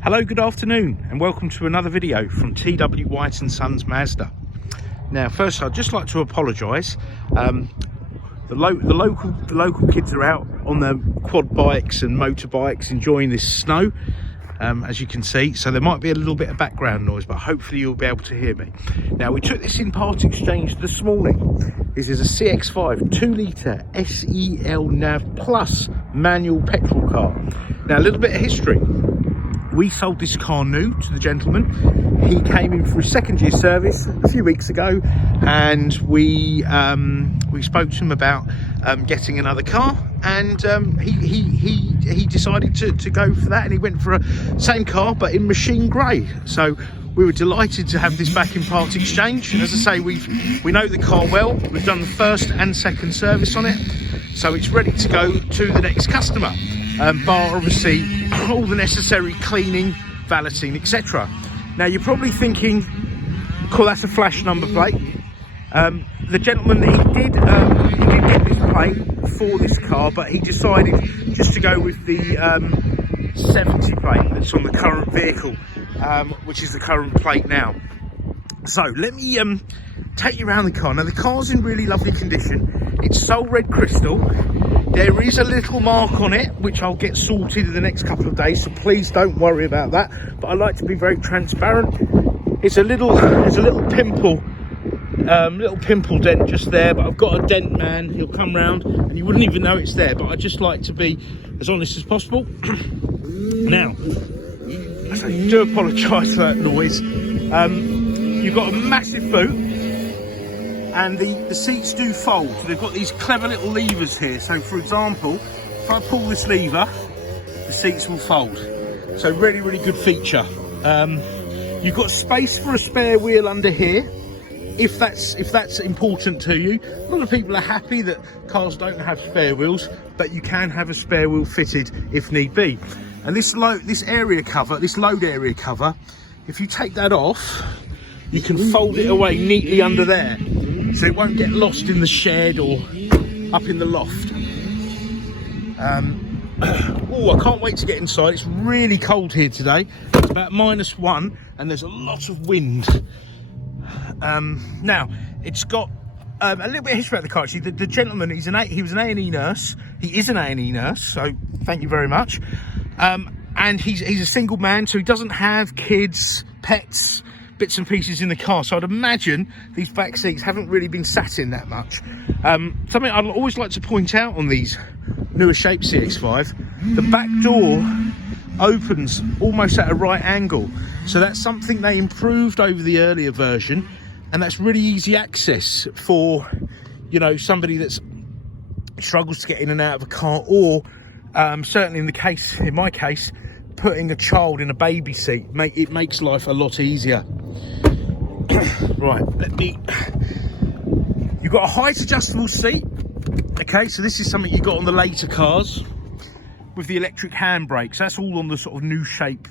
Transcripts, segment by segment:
Hello, good afternoon, and welcome to another video from TW White & Sons Mazda. Now, first, I'd just like to apologise. The local kids are out on their quad bikes and motorbikes enjoying this snow, as you can see. So there might be a little bit of background noise, but hopefully you'll be able to hear me. Now, we took this in part exchange this morning. This is a CX-5 2-litre SE-L Nav Plus manual petrol car. Now, a little bit of history. We sold this car new to the gentleman. He came in for his second year service a few weeks ago, and we spoke to him about getting another car, and he decided to go for that, and he went for a same car but in machine grey. So we were delighted to have this back in part exchange, and as I say, we know the car well. We've done the first and second service on it, so it's ready to go to the next customer, bar obviously all the necessary cleaning, valeting, etc. Now you're probably thinking, cool, that's a flash number plate. The gentleman, he did get this plate for this car, but he decided just to go with the 70 plate that's on the current vehicle, which is the current plate now. So let me take you around the car. Now the car's in really lovely condition. It's sole red crystal. There is a little mark on it which I'll get sorted in the next couple of days, so please don't worry about that. But I like to be very transparent. It's a little pimple, little pimple dent just there, but I've got a dent man. He'll come round and you wouldn't even know it's there. But I just like to be as honest as possible. Now, I do apologise for that noise. You've got a massive boot. And the seats do fold. So they've got these clever little levers here. So for example, if I pull this lever, the seats will fold. So really, really good feature. You've got space for a spare wheel under here, if that's important to you. A lot of people are happy that cars don't have spare wheels, but you can have a spare wheel fitted if need be. And this load area cover, if you take that off, you can fold it away neatly under there, so it won't get lost in the shed or up in the loft. Oh, I can't wait to get inside. It's really cold here today. It's about -1 and there's a lot of wind. Now, it's got a little bit of history about the car. Actually, the gentleman, he was an A&E nurse. He is an A&E nurse, so thank you very much. And he's a single man, so he doesn't have kids, pets, bits and pieces in the car, so I'd imagine these back seats haven't really been sat in that much. Something I'd always like to point out on these newer shape CX-5, the back door opens almost at a right angle, so that's something they improved over the earlier version, and that's really easy access for, you know, somebody that struggles to get in and out of a car, or certainly in my case, putting a child in a baby seat. It makes life a lot easier. Right, you've got a height adjustable seat. Okay, so this is something you got on the later cars with the electric handbrakes. That's all on the sort of new shape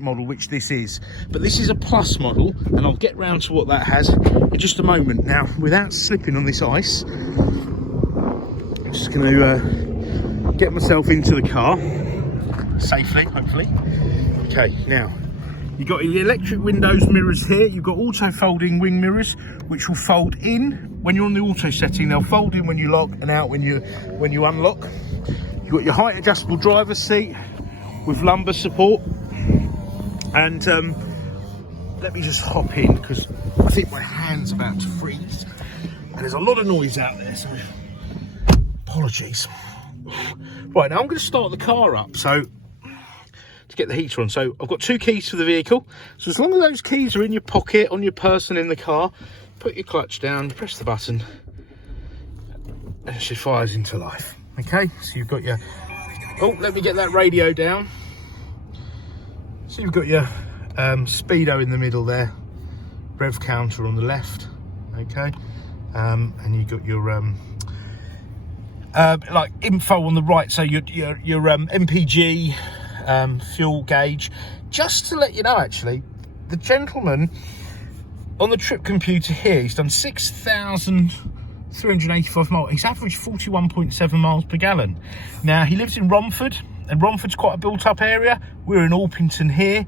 model, which this is. But this is a plus model, and I'll get round to what that has in just a moment. Now, without slipping on this ice, I'm just going to get myself into the car safely, hopefully. Okay, now you've got your electric windows mirrors here. You've got auto folding wing mirrors, which will fold in when you're on the auto setting. They'll fold in when you lock and out when you unlock. You've got your height adjustable driver's seat with lumbar support. And let me just hop in, because I think my hand's about to freeze and there's a lot of noise out there, so apologies. Right, now I'm going to start the car up, so to get the heater on. So I've got 2 keys for the vehicle, so as long as those keys are in your pocket, on your person in the car, put your clutch down, press the button, and she fires into life. Okay, so you've got your, oh, let me get that radio down. So you've got your speedo in the middle there, rev counter on the left, okay, and you've got your like info on the right, so your MPG, fuel gauge. Just to let you know, actually, the gentleman on the trip computer here, he's done 6,385 miles. He's averaged 41.7 miles per gallon. Now, he lives in Romford, and Romford's quite a built-up area. We're in Orpington here,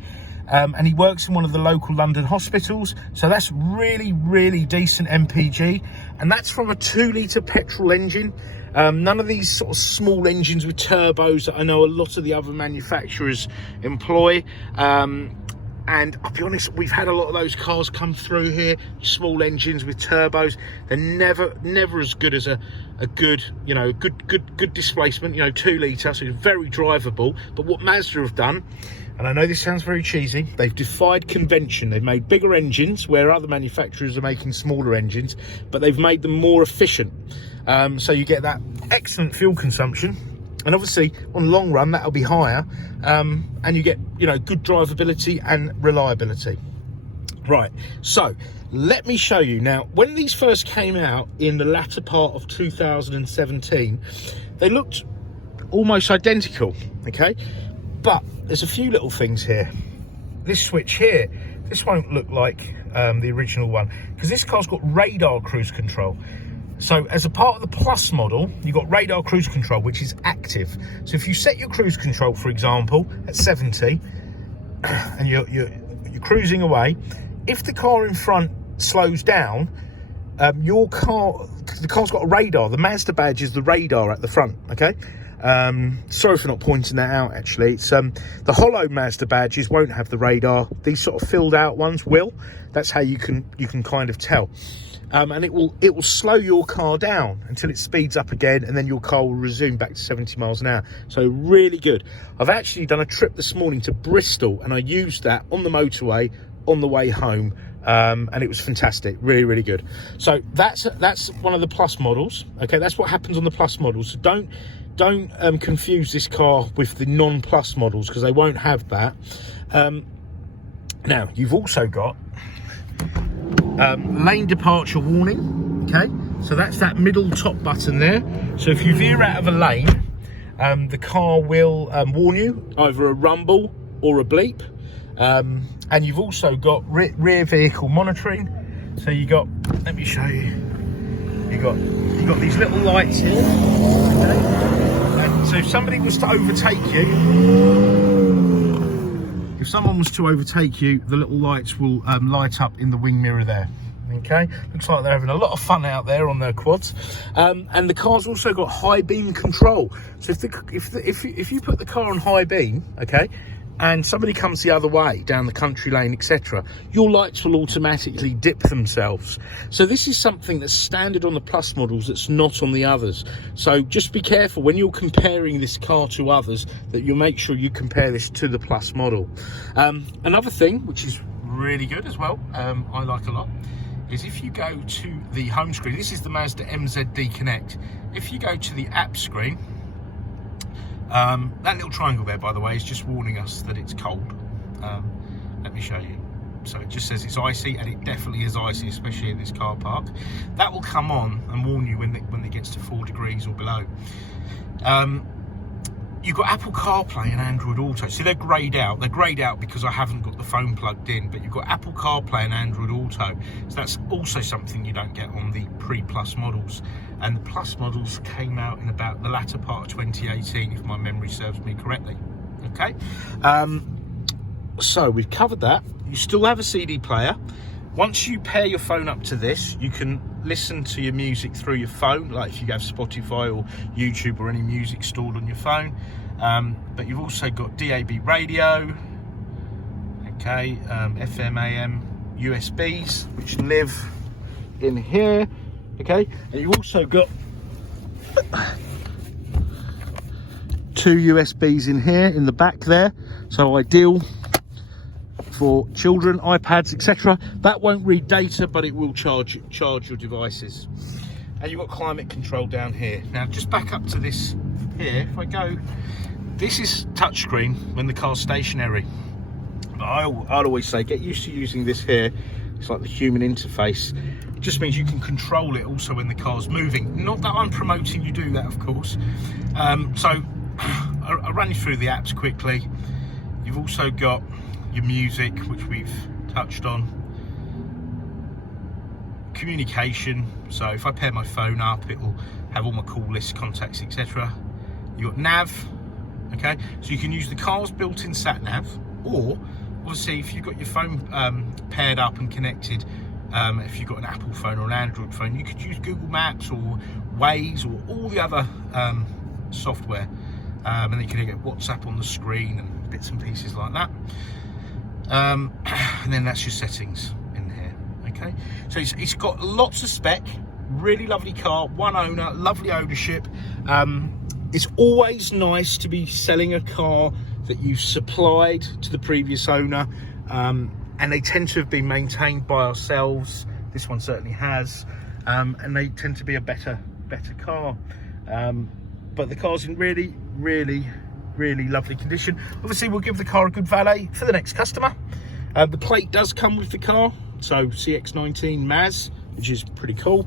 and he works in one of the local London hospitals. So that's really, really decent MPG, and that's from a 2-litre petrol engine. None of these sort of small engines with turbos that I know a lot of the other manufacturers employ. And I'll be honest, we've had a lot of those cars come through here, small engines with turbos. They're never as good as a good, you know, good displacement, you know, 2-litre, so it's very drivable. But what Mazda have done, and I know this sounds very cheesy, they've defied convention. They've made bigger engines where other manufacturers are making smaller engines, but they've made them more efficient. So you get that excellent fuel consumption. And obviously on long run that'll be higher, and you get, you know, good drivability and reliability. Right, so let me show you now. When these first came out in the latter part of 2017, they looked almost identical, okay, but there's a few little things here. This switch here, this won't look like the original one, because this car's got radar cruise control. So as a part of the Plus model, you've got radar cruise control, which is active. So if you set your cruise control, for example, at 70, and you're cruising away, if the car in front slows down, the car's got a radar. The Mazda badge is the radar at the front, okay? Sorry for not pointing that out, actually. It's the hollow Mazda badges won't have the radar. These sort of filled out ones will. That's how you can kind of tell. And it will slow your car down until it speeds up again, and then your car will resume back to 70 miles an hour. So really good. I've actually done a trip this morning to Bristol, and I used that on the motorway on the way home, and it was fantastic. Really, really good. So that's one of the Plus models. Okay, that's what happens on the Plus models. So don't confuse this car with the non-Plus models, because they won't have that. Now you've also got lane departure warning, okay, so that's that middle top button there. So if you veer out of a lane, the car will warn you, either a rumble or a bleep. And you've also got rear vehicle monitoring. So you got, let me show you, you got these little lights here, okay? And so if somebody was to overtake you, if someone was to overtake you, the little lights will light up in the wing mirror there. Okay, looks like they're having a lot of fun out there on their quads. And the car's also got high beam control. So if you put the car on high beam, okay, and somebody comes the other way down the country lane, etc., your lights will automatically dip themselves. So this is something that's standard on the Plus models that's not on the others. So just be careful when you're comparing this car to others, that you make sure you compare this to the Plus model. Another thing which is really good as well, I like a lot, is if you go to the home screen. This is the Mazda MZD Connect. If you go to the app screen, that little triangle there, by the way, is just warning us that it's cold. Let me show you. So it just says it's icy, and it definitely is icy, especially in this car park. That will come on and warn you when it gets to 4 degrees or below. You've got Apple CarPlay and Android Auto. See, they're greyed out. They're greyed out because I haven't got the phone plugged in, but you've got Apple CarPlay and Android Auto. So that's also something you don't get on the pre-Plus models. And the Plus models came out in about the latter part of 2018, if my memory serves me correctly. Okay. So we've covered that. You still have a CD player. Once you pair your phone up to this, you can listen to your music through your phone, like if you have Spotify or YouTube or any music stored on your phone. But you've also got DAB radio, okay, FM, AM, USBs, which live in here, okay, and you've also got 2 USBs in here in the back there, so ideal for children, iPads, etc. That won't read data, but it will charge your devices. And you've got climate control down here. Now just back up to this here, if I go, this is touchscreen when the car's stationary. I'll always say get used to using this here. It's like the human interface. It just means you can control it also when the car's moving. Not that I'm promoting you do that, of course. So I'll run you through the apps quickly. You've also got your music, which we've touched on. Communication, so if I pair my phone up, it will have all my call lists, contacts, etc. You've got nav, Okay, so you can use the car's built-in sat nav, or obviously if you've got your phone paired up and connected, if you've got an Apple phone or an Android phone, you could use Google Maps or Waze or all the other software, and then you can get WhatsApp on the screen and bits and pieces like that. And then that's your settings in here. Okay, so it's got lots of spec, really lovely car, one owner, lovely ownership. It's always nice to be selling a car that you've supplied to the previous owner, and they tend to have been maintained by ourselves. This one certainly has, and they tend to be a better car. But the car's in really lovely condition. Obviously, we'll give the car a good valet for the next customer. The plate does come with the car, so CX19 MAZ, which is pretty cool.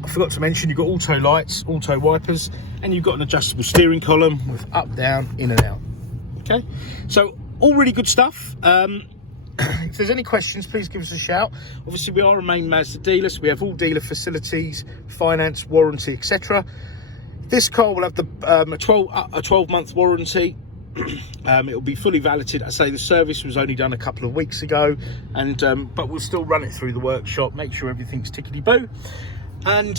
I forgot to mention, you've got auto lights, auto wipers, and you've got an adjustable steering column with up, down, in and out. Okay, so all really good stuff. If there's any questions, please give us a shout. Obviously, we are a main Mazda dealer, so we have all dealer facilities, finance, warranty, etc. This car will have the a 12-month warranty. It will be fully validated. I say the service was only done a couple of weeks ago, and but we'll still run it through the workshop, make sure everything's tickety-boo. And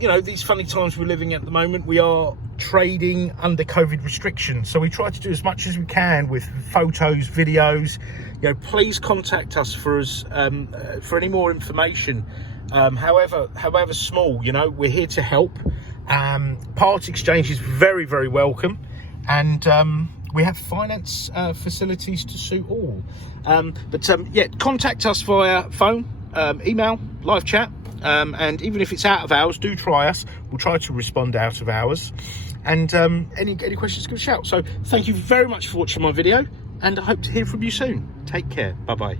you know, these funny times we're living at the moment, we are trading under COVID restrictions, so we try to do as much as we can with photos, videos. You know, please contact us for any more information, however small. You know, we're here to help. Part exchange is very welcome, and we have finance facilities to suit all. Yeah, contact us via phone, email, live chat. And even if it's out of hours, do try us. We'll try to respond out of hours. And any questions, give us a shout. So thank you very much for watching my video, and I hope to hear from you soon. Take care. Bye bye.